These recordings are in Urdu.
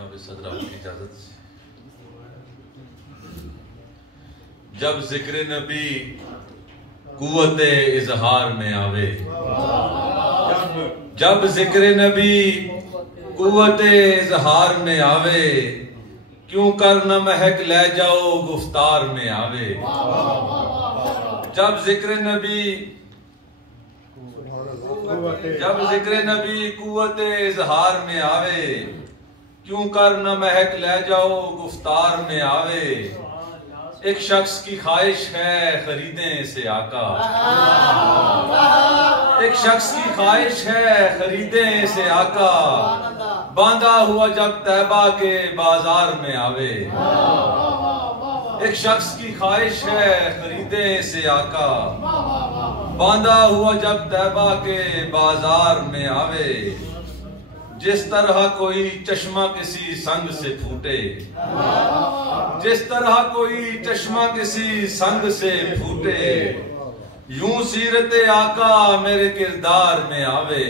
جناب صدر آپ کی اجازت سے جب ذکر نبی قوت اظہار میں آوے، جب ذکر نبی قوت اظہار میں آوے، کیوں کر نہ مہک لے جاؤ گفتار میں آوے۔ جب ذکر نبی قوت اظہار میں آوے، کیوں کر نہ مہک لے جاؤ گفتار میں آوے۔ ایک شخص کی خواہش ہے خریدیں اسے آقا، ایک شخص کی خواہش ہے خریدیں اسے آقا، باندھا ہوا جب طیبہ کے بازار میں آوے۔ ایک شخص کی خواہش ہے خریدیں اسے آقا، باندھا ہوا جب طیبہ کے بازار میں آوے۔ جس طرح کوئی چشمہ کسی سنگ سے پھوٹے، جس طرح کوئی چشمہ کسی سنگ سے پھوٹے، یوں سیرت آقا میرے کردار میں آوے۔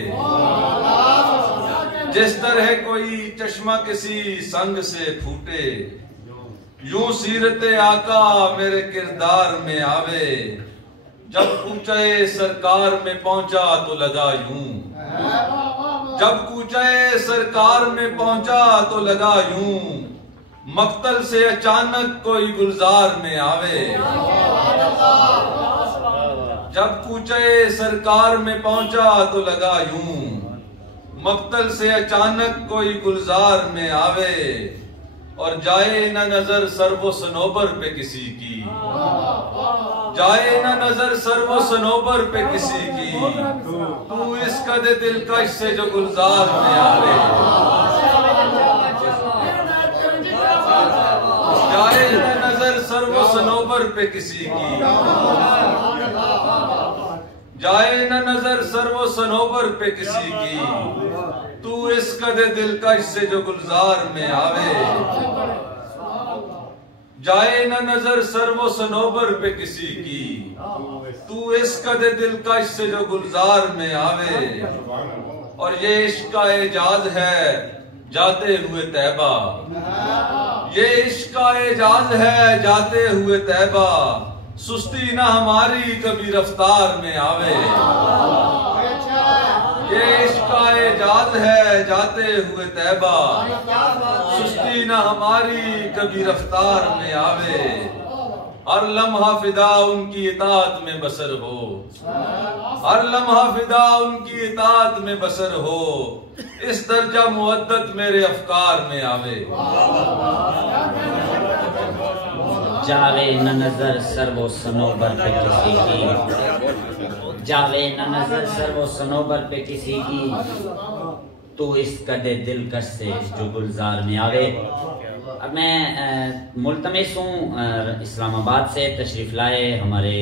جس طرح کوئی چشمہ کسی سنگ سے پھوٹے، یوں سیرت آقا میرے کردار میں آوے۔ جب کوچے سرکار میں پہنچا تو لگا یوں، جب کوچے سرکار میں پہنچا تو لگا یوں، مقتل سے اچانک کوئی گلزار میں آوے۔ جب کوچے سرکار میں پہنچا تو لگا یوں، مقتل سے اچانک کوئی گلزار میں آوے۔ اور جائے نہ نظر سر و صنوبر پہ کسی کی، جائے نہ نظر سر و صنوبر پہ کسی کی، تو اس قد دلکش سے جو گلزار میں آوے۔ جائے نہ نظر سر و صنوبر پہ کسی کی، جائے نہ نظر سر و صنوبر پہ کسی کی، تو اس قد دلکش سے جو گلزار میں آوے۔ جائے نہ نظر سر و صنوبر پہ کسی کی، تو اس قد دلکش سے جو گلزار میں آوے۔ اور یہ عشق کا اعجاز ہے جاتے ہوئے طیبہ، یہ عشق کا اعجاز ہے جاتے ہوئے طیبہ، سستی نہ ہماری کبھی رفتار میں آوے۔ یہ عشق کا اعجاز ہے جاتے ہوئے طیبہ، سستی نہ ہماری کبھی رفتار میں آوے۔ ہر لمحہ فدا ان کی اطاعت میں بسر ہو، ہر لمحہ فدا ان کی اطاعت میں بسر ہو، اس درجہ مودت میرے افکار میں آوے۔ جاوے نہ نظر سر و صنوبر پہ کسی کی، جاوے نہ نظر سر و صنوبر پہ کسی کی، تو اس قد دلکش سے جو گلزار میں آوے۔ اب میں ملتمس ہوں اسلام آباد سے تشریف لائے ہمارے